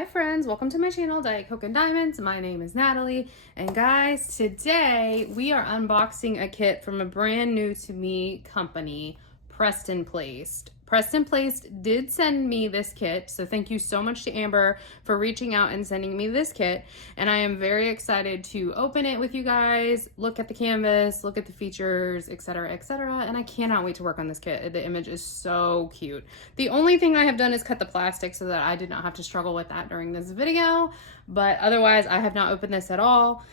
Hi friends, welcome to my channel, Diet Coke and Diamonds. My name is Natalie, and guys, today we are unboxing a kit from a brand new to me company, Preston Placed. Preston Placed did send me this kit, so thank you so much to Amber for reaching out and sending me this kit, and I am very excited to open it with you guys, look at the canvas, look at the features, etc., and I cannot wait to work on this kit. The image is so cute. The only thing I have done is cut the plastic so that I did not have to struggle with that during this video, but otherwise I have not opened this at all.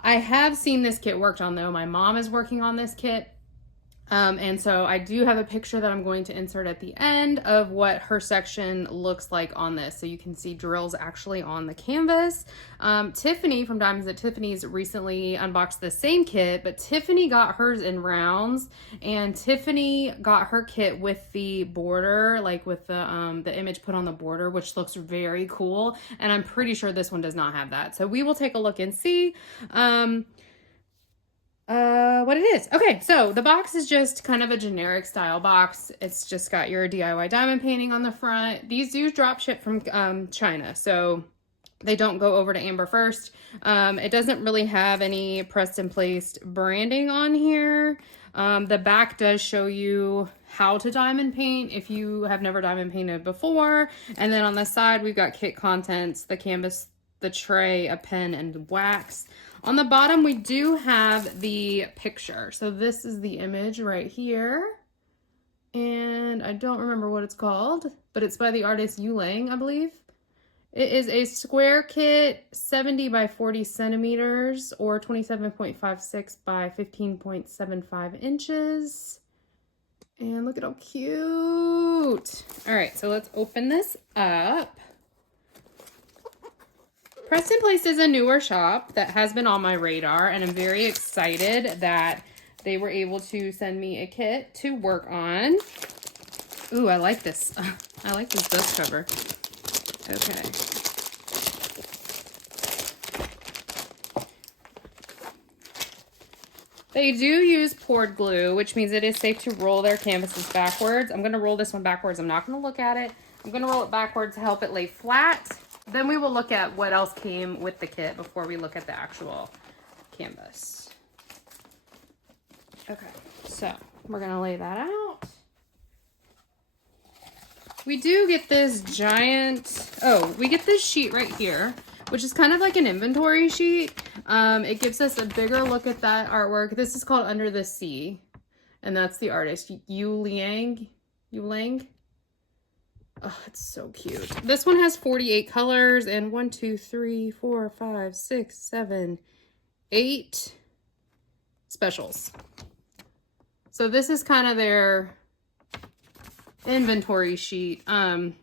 I have seen this kit worked on though. My mom is working on this kit. And so I do have a picture that I'm going to insert at the end of what her section looks like on this. So you can see drills actually on the canvas. Tiffany from Diamonds at Tiffany's recently unboxed the same kit, but Tiffany got hers in rounds, and Tiffany got her kit with the border, like with the image put on the border, which looks very cool. And I'm pretty sure this one does not have that. So we will take a look and see. What it is. Okay, so the box is just kind of a generic style box. It's just got your DIY diamond painting on the front. These do drop ship from China, so they don't go over to Amber first. It doesn't really have any Preston Placed branding on here. The back does show you how to diamond paint if you have never diamond painted before. And then on the side, we've got kit contents, the canvas, the tray, a pen, and wax. On the bottom, we do have the picture. So this is the image right here. And I don't remember what it's called, but it's by the artist Yueliang, I believe. It is a square kit, 70 by 40 centimeters or 27.56 by 15.75 inches. And look at how cute. All right, so let's open this up. Preston Placed is a newer shop that has been on my radar, and I'm very excited that they were able to send me a kit to work on. Ooh, I like this. I like this dust cover. Okay. They do use poured glue, which means it is safe to roll their canvases backwards. I'm going to roll this one backwards. I'm not going to look at it. I'm going to roll it backwards to help it lay flat. Then we will look at what else came with the kit before we look at the actual canvas. Okay, so we're gonna lay that out. We do get this giant, we get this sheet right here, which is kind of like an inventory sheet. It gives us a bigger look at that artwork. This is called Under the Sea, and that's the artist, Yueliang. Oh, it's so cute. This one has 48 colors and 1, 2, 3, 4, 5, 6, 7, 8 specials. So this is kind of their inventory sheet. It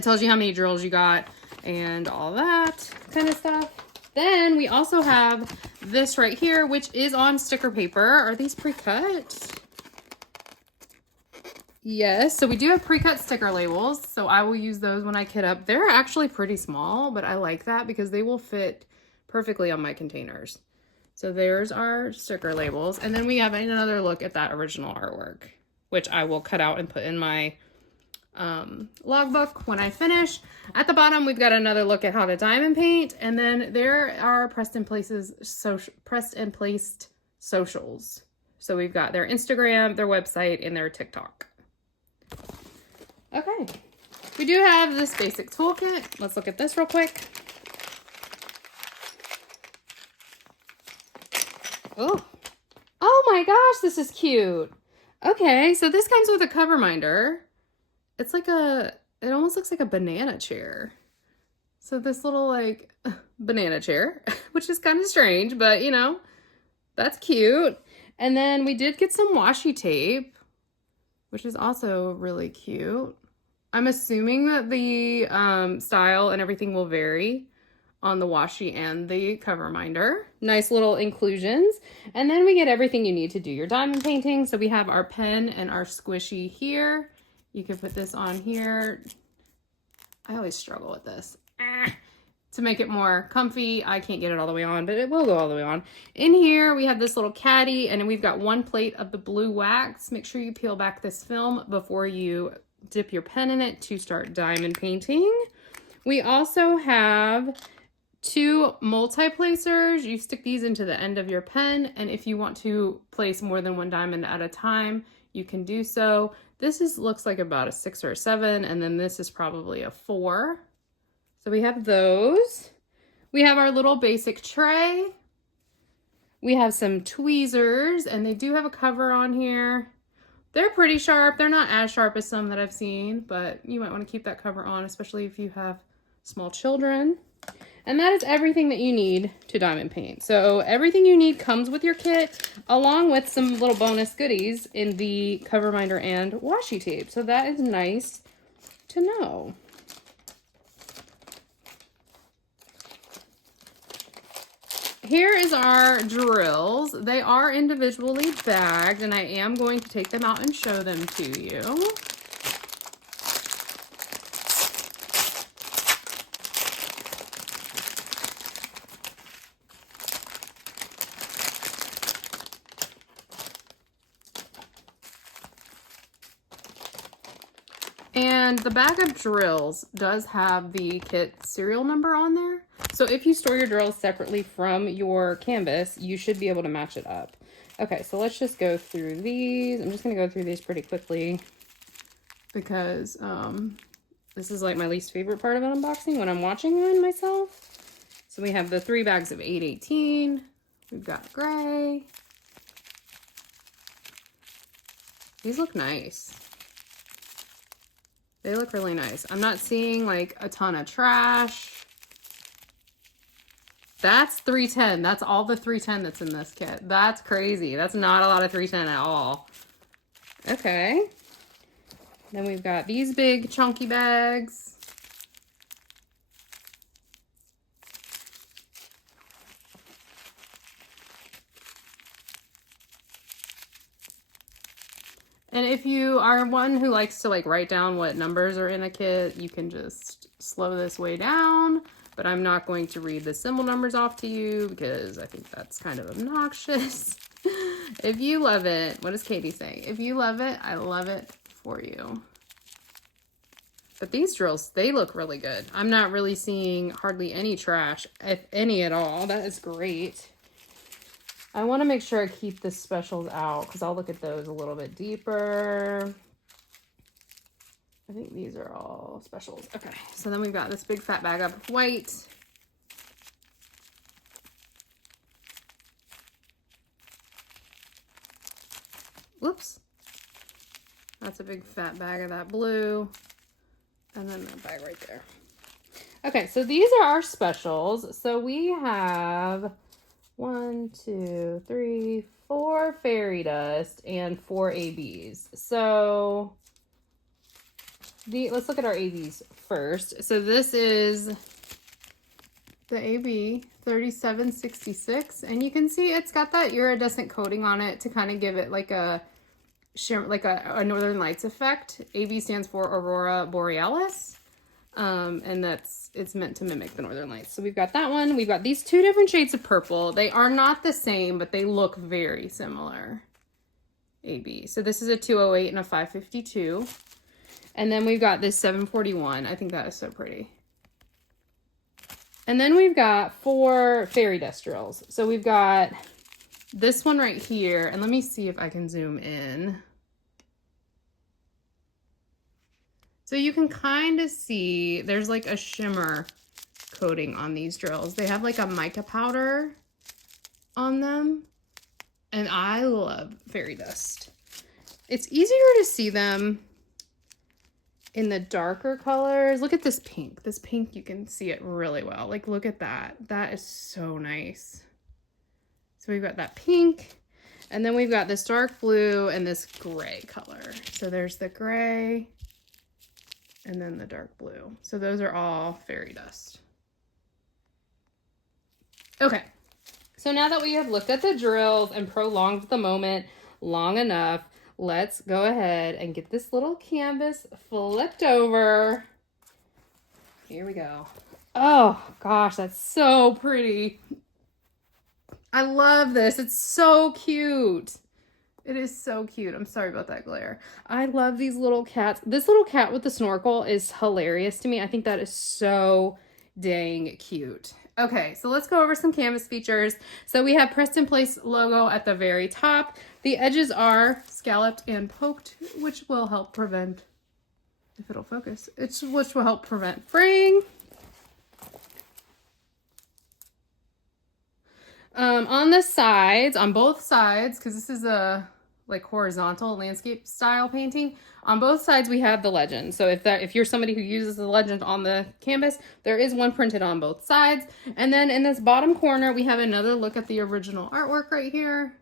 tells you how many drills you got and all that kind of stuff. Then we also have this right here, which is on sticker paper. Are these pre-cut? Yes, so we do have pre-cut sticker labels, so I will use those when I kit up. They're actually pretty small, but I like that because they will fit perfectly on my containers. So there's our sticker labels, and then we have another look at that original artwork, which I will cut out and put in my logbook when I finish. At the bottom, we've got another look at how to diamond paint, and then there are Preston Placed socials. So we've got their Instagram, their website, and their TikTok. Okay, we do have this basic toolkit. Let's look at this real quick. Oh my gosh, this is cute. Okay, so this comes with a cover minder. It's like it almost looks like a banana chair. So this little like banana chair, which is kind of strange, but you know, that's cute. And then we did get some washi tape, which is also really cute. I'm assuming that the style and everything will vary on the washi and the cover minder. Nice little inclusions. And then we get everything you need to do your diamond painting. So we have our pen and our squishy here. You can put this on here. I always struggle with this. To make it more comfy. I can't get it all the way on, but it will go all the way on. In here, we have this little caddy, and we've got 1 plate of the blue wax. Make sure you peel back this film before you dip your pen in it to start diamond painting. We also have 2 multi-placers. You stick these into the end of your pen, and if you want to place more than 1 diamond at a time, you can do so. This looks like about a 6 or a 7, and then this is probably a 4. So we have those. We have our little basic tray. We have some tweezers, and they do have a cover on here. They're pretty sharp. They're not as sharp as some that I've seen, but you might want to keep that cover on, especially if you have small children. And that is everything that you need to diamond paint. So everything you need comes with your kit, along with some little bonus goodies in the cover binder and washi tape. So that is nice to know. Here is our drills. They are individually bagged, and I am going to take them out and show them to you. And the bag of drills does have the kit serial number on there. So if you store your drills separately from your canvas, you should be able to match it up. Okay, so let's just go through these. I'm just gonna go through these pretty quickly because this is like my least favorite part of an unboxing when I'm watching one myself. So we have the 3 bags of 818. We've got gray. These look nice. They look really nice. I'm not seeing like a ton of trash. That's 310. That's all the 310 that's in this kit. That's crazy. That's not a lot of 310 at all. Okay. Then we've got these big chunky bags. And if you are one who likes to like write down what numbers are in a kit, you can just slow this way down, but I'm not going to read the symbol numbers off to you because I think that's kind of obnoxious. If you love it, what does Katie say? If you love it, I love it for you. But these drills, they look really good. I'm not really seeing hardly any trash, if any at all. That is great. I want to make sure I keep the specials out because I'll look at those a little bit deeper. I think these are all specials. Okay, so then we've got this big fat bag of white. Whoops. That's a big fat bag of that blue. And then that bag right there. Okay, so these are our specials. So we have 1, 2, 3, 4 fairy dust and 4 ABs. So let's look at our ABs first. So this is the AB 3766, and you can see it's got that iridescent coating on it to kind of give it like a shimmer, like a Northern Lights effect. AB stands for Aurora Borealis. And it's meant to mimic the Northern Lights. So we've got that one. We've got these 2 different shades of purple. They are not the same, but they look very similar. AB. So this is a 208 and a 552. And then we've got this 741. I think that is so pretty. And then we've got 4 fairy dust drills. So we've got this one right here. And let me see if I can zoom in. So you can kind of see there's like a shimmer coating on these drills. They have like a mica powder on them. And I love fairy dust. It's easier to see them in the darker colors. Look at this pink. This pink, you can see it really well. Like, look at that. That is so nice. So we've got that pink. And then we've got this dark blue and this gray color. So there's the gray. And then the dark blue. So those are all fairy dust. Okay, so now that we have looked at the drills and prolonged the moment long enough, let's go ahead and get this little canvas flipped over. Here we go. Oh gosh, that's so pretty. I love this. It's so cute. It is so cute. I'm sorry about that glare. I love these little cats. This little cat with the snorkel is hilarious to me. I think that is so dang cute. Okay, so let's go over some canvas features. So we have Pressed in Place logo at the very top. The edges are scalloped and poked, which will help prevent, if it'll focus, which will help prevent fraying. On the sides, on both sides, because this is a like horizontal landscape style painting, on both sides we have the legend. So if you're somebody who uses the legend on the canvas, there is one printed on both sides. And then in this bottom corner, we have another look at the original artwork right here,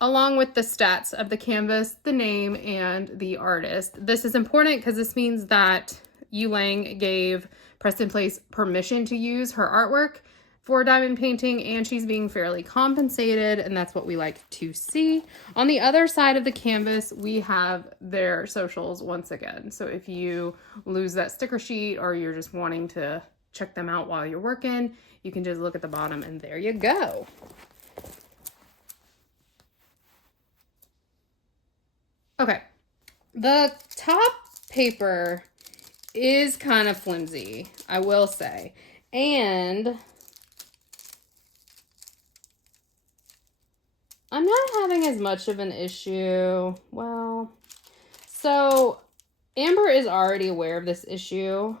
along with the stats of the canvas, the name, and the artist. This is important because this means that Yueliang gave Pressed in Place permission to use her artwork for diamond painting, and she's being fairly compensated, and that's what we like to see. On the other side of the canvas, we have their socials once again. So if you lose that sticker sheet or you're just wanting to check them out while you're working, you can just look at the bottom and there you go. Okay, the top paper is kind of flimsy, I will say, and I'm not having as much of an issue. Well, so Amber is already aware of this issue.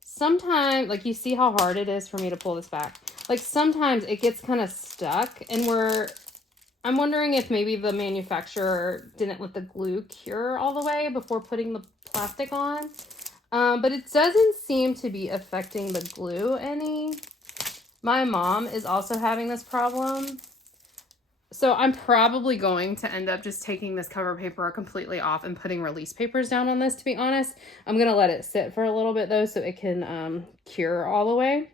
Sometimes, like, you see how hard it is for me to pull this back. Like, sometimes it gets kind of stuck, and I'm wondering if maybe the manufacturer didn't let the glue cure all the way before putting the plastic on. But it doesn't seem to be affecting the glue any. My mom is also having this problem. So I'm probably going to end up just taking this cover paper completely off and putting release papers down on this, to be honest. I'm going to let it sit for a little bit, though, so it can cure all the way.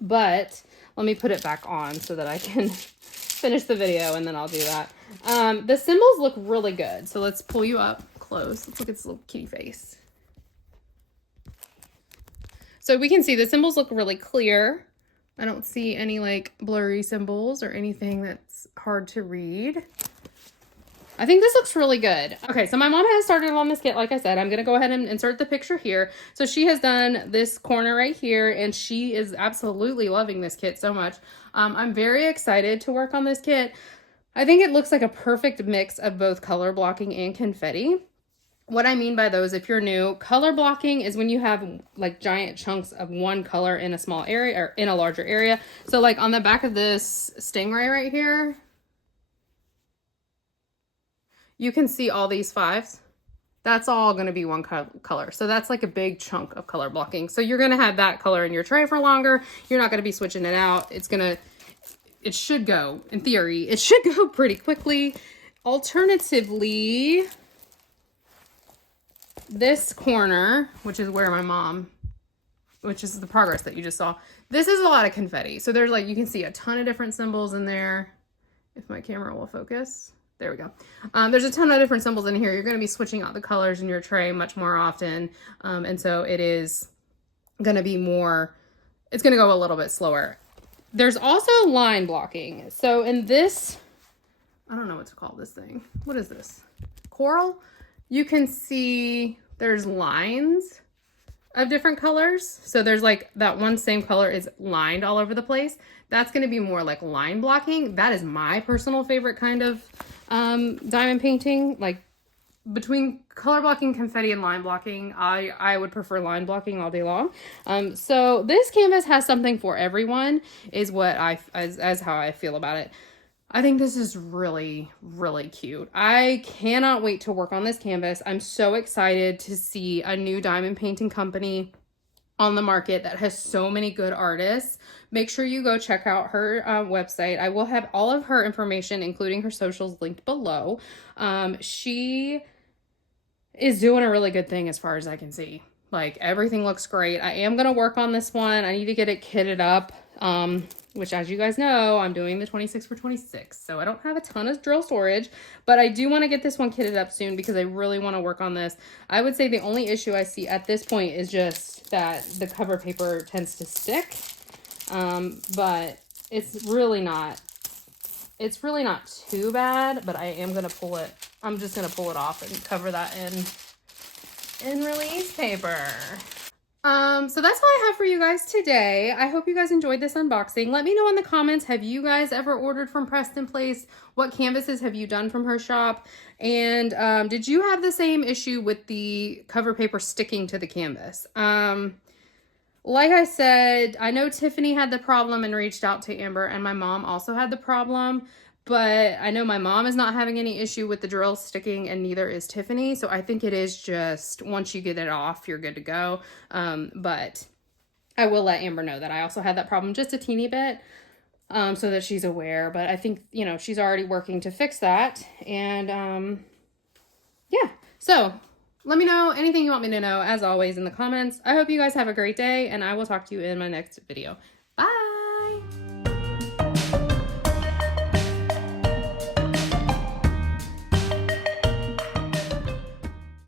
But let me put it back on so that I can finish the video, and then I'll do that. The symbols look really good. So let's pull you up close. Let's look at this little kitty face. So we can see the symbols look really clear. I don't see any like blurry symbols or anything that's hard to read. I think this looks really good. Okay, so my mom has started on this kit. Like I said, I'm going to go ahead and insert the picture here. So she has done this corner right here, and she is absolutely loving this kit so much. I'm very excited to work on this kit. I think it looks like a perfect mix of both color blocking and confetti. What I mean by those, if you're new, color blocking is when you have like giant chunks of one color in a small area or in a larger area. So like on the back of this stingray right here, you can see all these fives. That's all going to be one color. So that's like a big chunk of color blocking. So you're going to have that color in your tray for longer. You're not going to be switching it out. It should go, in theory, it should go pretty quickly. Alternatively, this corner, which is where which is the progress that you just saw, this is a lot of confetti. So there's like, you can see a ton of different symbols in there. If my camera will focus. There we go. There's a ton of different symbols in here. You're going to be switching out the colors in your tray much more often. And so it is going to be it's going to go a little bit slower. There's also line blocking. So in this, I don't know what to call this thing. What is this? Coral? You can see there's lines of different colors. So there's like that one same color is lined all over the place. That's going to be more like line blocking. That is my personal favorite kind of diamond painting. Like between color blocking, confetti, and line blocking, I would prefer line blocking all day long. So this canvas has something for everyone is what as how I feel about it. I think this is really, really cute. I cannot wait to work on this canvas. I'm so excited to see a new diamond painting company on the market that has so many good artists. Make sure you go check out her website. I will have all of her information, including her socials, linked below. She is doing a really good thing as far as I can see. Like, everything looks great. I am going to work on this one. I need to get it kitted up. Which, as you guys know, I'm doing the 26 for 26. So I don't have a ton of drill storage, but I do want to get this one kitted up soon because I really want to work on this. I would say the only issue I see at this point is just that the cover paper tends to stick. But it's really not It's really not too bad, but I am going to pull it. I'm just going to pull it off and cover that in release paper. So that's all I have for you guys today. I hope you guys enjoyed this unboxing. Let me know in the comments, have you guys ever ordered from Preston Place? What canvases have you done from her shop? And did you have the same issue with the cover paper sticking to the canvas? Like I said, I know Tiffany had the problem and reached out to Amber, and my mom also had the problem. But I know my mom is not having any issue with the drill sticking, and neither is Tiffany. So I think it is just once you get it off, you're good to go. But I will let Amber know that I also had that problem just a teeny bit, so that she's aware. But I think, you know, she's already working to fix that. And yeah, so let me know anything you want me to know, as always, in the comments. I hope you guys have a great day, and I will talk to you in my next video. Bye!